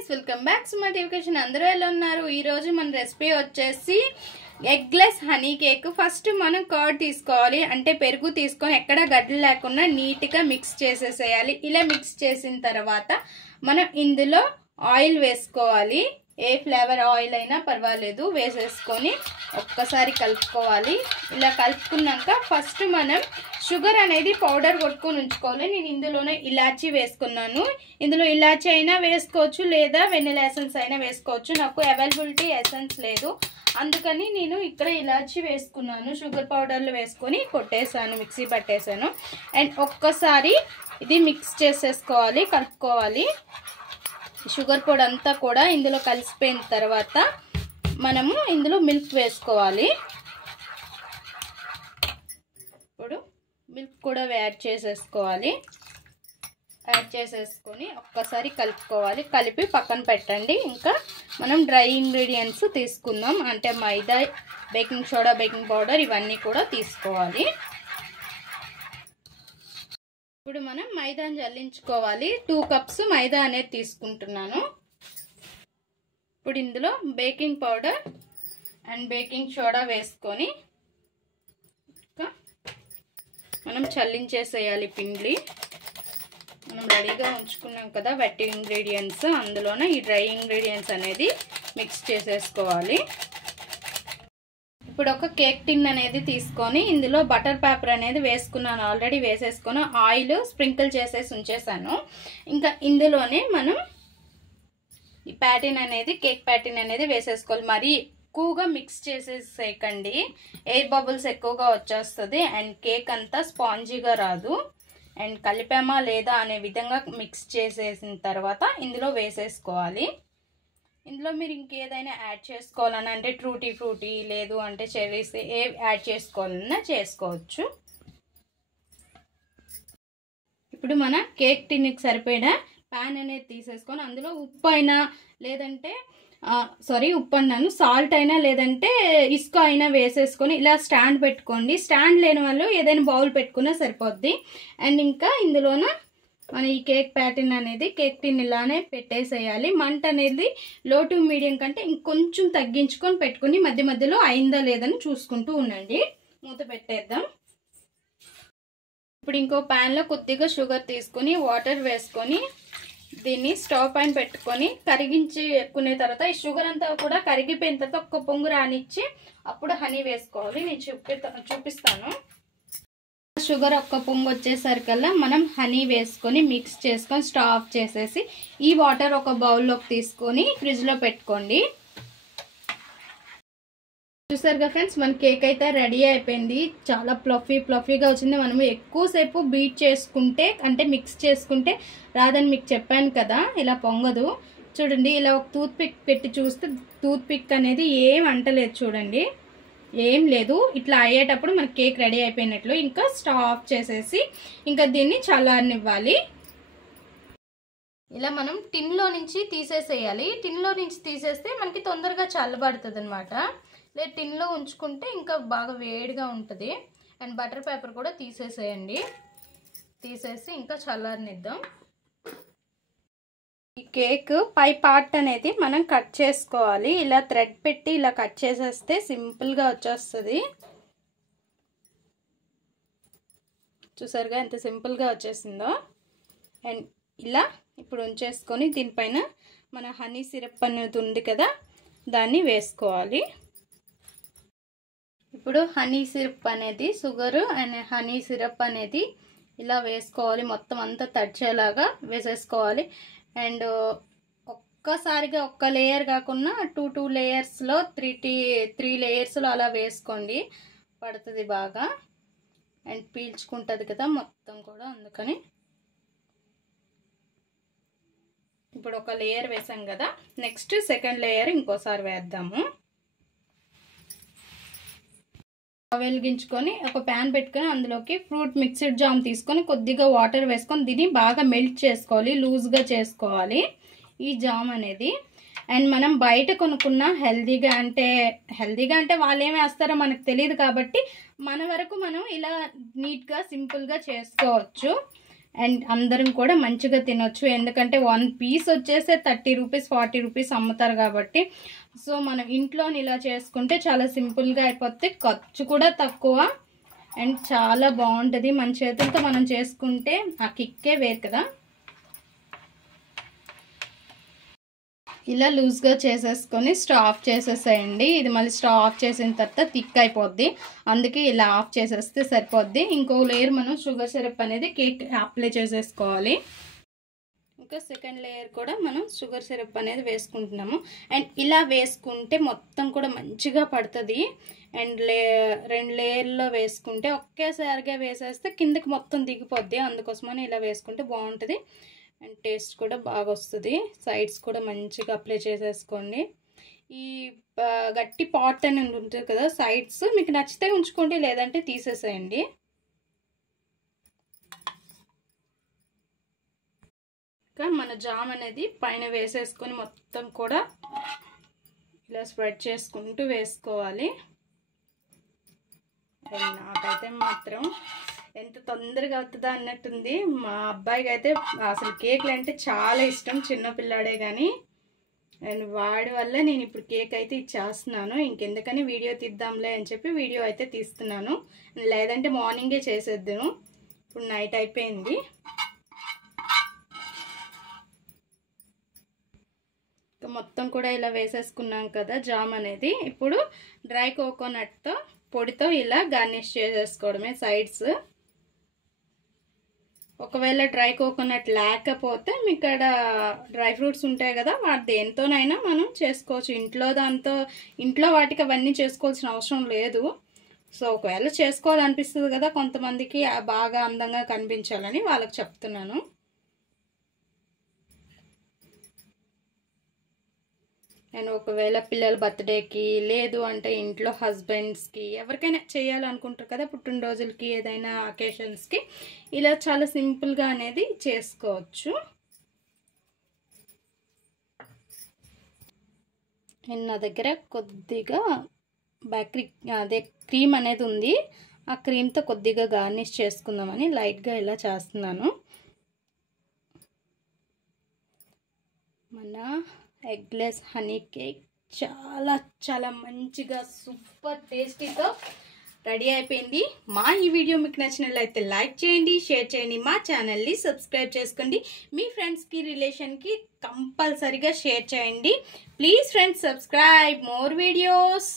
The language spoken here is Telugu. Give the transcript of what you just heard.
Friends, welcome back to my kitchen. అందరూ ఎలా ఉన్నారు? ఈ రోజు మన రెసిపీ వచ్చేసి ఎగ్లెస్ హనీ కేక్. ఫస్ట్ మనం కర్డ్ తీసుకోవాలి, అంటే పెరుగు తీసుకొని ఎక్కడ గడ్డలు లేకుండా నీట్గా మిక్స్ చేసేసేయాలి. ఇలా మిక్స్ చేసిన తర్వాత మనం ఇందులో ఆయిల్ వేసుకోవాలి. ఏ ఫ్లేవర్ ఆయిల్ అయినా పర్వాలేదు, వేసేసుకొని ఒక్కసారి కలుపుకోవాలి. ఇలా కలుపుకున్నాక ఫస్ట్ మనం షుగర్ అనేది పౌడర్ కొట్టుకొని ఉంచుకోవాలి. నేను ఇందులోనే ఇలాచీ వేసుకున్నాను. ఇందులో ఇలాచీ అయినా వేసుకోవచ్చు, లేదా వెనిలా ఎసెన్స్ అయినా వేసుకోవచ్చు. నాకు అవైలబిలిటీ ఎసెన్స్ లేదు, అందుకని నేను ఇక్కడ ఇలాచీ వేసుకున్నాను. షుగర్ పౌడర్లు వేసుకొని కొట్టేసాను, మిక్సీ పట్టేసాను. అండ్ ఒక్కసారి ఇది మిక్స్ చేసేసుకోవాలి, కలుపుకోవాలి. షుగర్ పొడి అంతా కూడా ఇందులో కలిసిపోయిన తర్వాత మనము ఇందులో మిల్క్ వేసుకోవాలి. ఇప్పుడు మిల్క్ కూడా యాడ్ చేసేసుకోవాలి. యాడ్ చేసేసుకొని ఒక్కసారి కలుపుకోవాలి. కలిపి పక్కన పెట్టండి. ఇంకా మనం డ్రై ఇంగ్రీడియంట్స్ తీసుకుందాం, అంటే మైదా, బేకింగ్ సోడా, బేకింగ్ పౌడర్ ఇవన్నీ కూడా తీసుకోవాలి. ఇప్పుడు మనం మైదాని జల్లించుకోవాలి. 2 కప్స్ మైదా అనేది తీసుకుంటున్నాను. ఇప్పుడు ఇందులో baking powder and baking soda వేసుకొని మనం చల్లించేసేయాలి. పిండి మనం రెడీగా ఉంచుకున్నాం కదా వెట్ ఇంగ్రీడియంట్స్, అందులోనే ఈ డ్రై ఇంగ్రీడియంట్స్ అనేది మిక్స్ చేసేసుకోవాలి. ఇప్పుడు ఒక కేక్ టిన్ అనేది తీసుకొని ఇందులో బటర్ పేపర్ అనేది వేసుకున్నాను. ఆల్రెడీ వేసేసుకొని ఆయిల్ స్ప్రింకిల్ చేసేసి ఉంచేసాను. ఇంకా ఇందులోనే మనం ఈ ప్యాటిన్ అనేది, కేక్ ప్యాటిన్ అనేది వేసేసుకోవాలి. మరి ఎక్కువగా మిక్స్ చేసేసేయకండి, ఎయిర్ బబుల్స్ ఎక్కువగా వచ్చేస్తుంది అండ్ కేక్ అంతా స్పాంజీగా రాదు. అండ్ కలిపామా లేదా అనే విధంగా మిక్స్ చేసేసిన తర్వాత ఇందులో వేసేసుకోవాలి. ఇందులో మీరు ఇంకేదైనా యాడ్ చేసుకోవాలని, అంటే ట్రూటీ ఫ్రూటీ లేదు అంటే చెర్రీస్ ఏ యాడ్ చేసుకోవాలన్నా చేసుకోవచ్చు. ఇప్పుడు మన కేక్ టిన్కి సరిపోయిన ప్యాన్ అనేది తీసేసుకొని అందులో ఉప్పు అయినా లేదంటే ఉప్పు అన్నాను, సాల్ట్ అయినా లేదంటే ఇసుక అయినా వేసేసుకొని ఇలా స్టాండ్ పెట్టుకోండి. స్టాండ్ లేని వాళ్ళు ఏదైనా బౌల్ పెట్టుకున్నా సరిపోద్ది. అండ్ ఇంకా ఇందులోన మన ఈ కేక్ ప్యాటర్న్ అనేది కేక్ టిన్ ఇలానే పెట్టేసేయాలి. మంట అనేది లో టు మీడియం కంటే ఇంకొంచెం తగ్గించుకొని పెట్టుకుని మధ్య మధ్యలో అయిందా లేదని చూసుకుంటూ ఉండండి. మూత పెట్టేద్దాం. ఇప్పుడు ఇంకో ప్యాన్లో కొద్దిగా షుగర్ తీసుకొని వాటర్ వేసుకొని దీన్ని స్టవ్ పైన పెట్టుకొని కరిగించుకునే తర్వాత ఈ షుగర్ అంతా కూడా కరిగిపోయిన తర్వాత ఒక్క పొంగు రానిచ్చి అప్పుడు హనీ వేసుకోవాలి. నేను చూపిస్తాను. షుగర్ ఒక్క పొంగు వచ్చేసరికల్లా మనం హనీ వేసుకొని మిక్స్ చేసుకొని స్టవ్ ఆఫ్ చేసేసి ఈ వాటర్ ఒక బౌల్లోకి తీసుకొని ఫ్రిడ్జ్లో పెట్టుకోండి. చూసారుగా ఫ్రెండ్స్, మన కేక్ అయితే రెడీ అయిపోయింది. చాలా ఫ్లఫీగా వచ్చింది. మనము ఎక్కువసేపు బీట్ చేసుకుంటే, అంటే మిక్స్ చేసుకుంటే రాదని మీకు చెప్పాను కదా, ఇలా పొంగదు. చూడండి, ఇలా ఒక టూత్ పిక్ పెట్టి చూస్తే టూత్ పిక్ అనేది ఏం అంటలేదు. చూడండి, ఏం లేదు. ఇట్లా అయ్యేటప్పుడు మన కేక్ రెడీ అయిపోయినట్లు. ఇంకా స్టవ్ ఆఫ్ చేసేసి ఇంకా దీన్ని చల్లారనివ్వాలి. ఇలా మనం టిన్లో నుంచి తీసేసేయాలి. టిన్లో నుంచి తీసేస్తే మనకి తొందరగా చల్లబడుతుంది అనమాట. లేదు టిన్లో ఉంచుకుంటే ఇంకా బాగా వేడిగా ఉంటుంది. అండ్ బటర్ పేపర్ కూడా తీసేసేయండి. తీసేసి ఇంకా చల్లారనిద్దాం. ఈ కేక్ పై పార్ట్ అనేది మనం కట్ చేసుకోవాలి. ఇలా థ్రెడ్ పెట్టి ఇలా కట్ చేసేస్తే సింపుల్గా వచ్చేస్తుంది. చూసారుగా ఎంత సింపుల్గా వచ్చేసిందో. అండ్ ఇలా ఇప్పుడు ఉంచేసుకొని దీనిపైన మన హనీ సిరప్ అనేది ఉంది కదా, దాన్ని వేసుకోవాలి. ఇప్పుడు హనీ సిరప్ అనేది, షుగర్ అండ్ హనీ సిరప్ అనేది ఇలా వేసుకోవాలి. మొత్తం అంతా తడిచేలాగా వేసేసుకోవాలి. అండ్ ఒక్కసారిగా ఒక్క లేయర్ కాకుండా 2 లేయర్స్లో 3 లేయర్స్లో అలా వేసుకోండి, పడుతుంది బాగా. అండ్ పీల్చుకుంటుంది కదా మొత్తం కూడా, అందుకని ఇప్పుడు ఒక లేయర్ వేసాం కదా, నెక్స్ట్ సెకండ్ లేయర్ ఇంకోసారి వేద్దాము. వెలిగించుకొని ఒక ప్యాన్ పెట్టుకొని అందులోకి ఫ్రూట్ మిక్స్డ్ జామ్ తీసుకొని కొద్దిగా వాటర్ వేసుకొని దీన్ని బాగా మెల్ట్ చేసుకోవాలి, లూజ్గా చేసుకోవాలి ఈ జామ్ అనేది. అండ్ మనం బయట కొనుక్కున్న హెల్దీగా అంటే వాళ్ళు ఏమి వేస్తారో మనకు తెలియదు కాబట్టి మన వరకు మనం ఇలా నీట్గా సింపుల్గా చేసుకోవచ్చు. అండ్ అందరం కూడా మంచిగా తినొచ్చు. ఎందుకంటే 1 పీస్ వచ్చేస్తే 30 రూపీస్ 40 రూపీస్ అమ్ముతారు కాబట్టి. సో మనం ఇంట్లోని ఇలా చేసుకుంటే చాలా సింపుల్గా అయిపోతే, ఖర్చు కూడా తక్కువ అండ్ చాలా బాగుంటుంది. మన చేతులతో మనం చేసుకుంటే ఆ కిక్కే వేరు కదా. ఇలా లూజ్గా చేసేసుకొని స్టవ్ ఆఫ్ చేసేసేయండి. ఇది మళ్ళీ స్టవ్ ఆఫ్ చేసిన తర్వాత థిక్ అయిపోద్ది, అందుకే ఇలా ఆఫ్ చేసేస్తే సరిపోద్ది. ఇంకో లేయర్ మనం షుగర్ సిరప్ అనేది కేక్ అప్లై చేసేసుకోవాలి. ఇంకా సెకండ్ లేయర్ కూడా మనం షుగర్ సిరప్ అనేది వేసుకుంటున్నాము. అండ్ ఇలా వేసుకుంటే మొత్తం కూడా మంచిగా పడుతుంది. అండ్ 2 లేయర్లో వేసుకుంటే ఒకేసారిగా వేసేస్తే కిందకి మొత్తం దిగిపోద్ది. అందుకోసమని ఇలా వేసుకుంటే బాగుంటుంది అండ్ టేస్ట్ కూడా బాగా వస్తుంది. సైడ్స్ కూడా మంచిగా అప్లై చేసేసుకోండి. ఈ గట్టి పాట్ అని ఉంటుంది కదా, సైడ్స్ మీకు నచ్చితే ఉంచుకోండి, లేదంటే తీసేసేయండి. ఇంకా మన జామ్ అనేది పైన వేసేసుకొని మొత్తం కూడా ఇలా స్ప్రెడ్ చేసుకుంటూ వేసుకోవాలి. నాకైతే మాత్రం ఎంత తొందరగా అవుతుందా అన్నట్టుంది. మా అబ్బాయికి అయితే అసలు కేక్లు అంటే చాలా ఇష్టం, చిన్నపిల్లాడే కానీ. అండ్ వాడి వల్ల నేను ఇప్పుడు కేక్ అయితే ఇచ్చేస్తున్నాను. ఇంకెందుకని వీడియో తీద్దాంలే అని చెప్పి వీడియో అయితే తీస్తున్నాను. లేదంటే మార్నింగే చేసేద్దాను. ఇప్పుడు నైట్ అయిపోయింది. మొత్తం కూడా ఇలా వేసేసుకున్నాం కదా జామ్ అనేది. ఇప్పుడు డ్రై కోకోనట్తో పొడితో ఇలా గార్నిష్ చేసేసుకోవడమే సైడ్స్. ఒకవేళ డ్రై కోకోనట్ లేకపోతే మీ ఇక్కడ డ్రై ఫ్రూట్స్ ఉంటాయి కదా, వాటి దేనితోనైనా మనం చేసుకోవచ్చు. ఇంట్లో వాటికి అవన్నీ చేసుకోవాల్సిన అవసరం లేదు. సో ఒకవేళ చేసుకోవాలనిపిస్తుంది కదా కొంతమందికి, బాగా అందంగా కనిపించాలని వాళ్ళకి చెప్తున్నాను. నేను ఒకవేళ పిల్లల బర్త్డేకి, లేదు అంటే ఇంట్లో హస్బెండ్స్కి, ఎవరికైనా చేయాలనుకుంటారు కదా పుట్టినరోజులకి, ఏదైనా అకేషన్స్కి, ఇలా చాలా సింపుల్గా అనేది చేసుకోవచ్చు. నా దగ్గర కొద్దిగా బేకరీ అదే క్రీమ్ అనేది ఉంది. ఆ క్రీమ్తో కొద్దిగా గార్నిష్ చేసుకుందామని లైట్గా ఇలా చేస్తున్నాను. మన ఎగ్లెస్ హనీ కేక్ చాలా చాలా మంచిగా సూపర్ టేస్టీతో రెడీ అయిపోయింది. ఈ వీడియో మీకు నచ్చినట్లయితే లైక్ చేయండి, షేర్ చేయండి, మా ఛానల్ని సబ్స్క్రైబ్ చేసుకోండి. మీ ఫ్రెండ్స్కి, రిలేషన్కి కంపల్సరీగా షేర్ చేయండి. Please friends, subscribe more videos.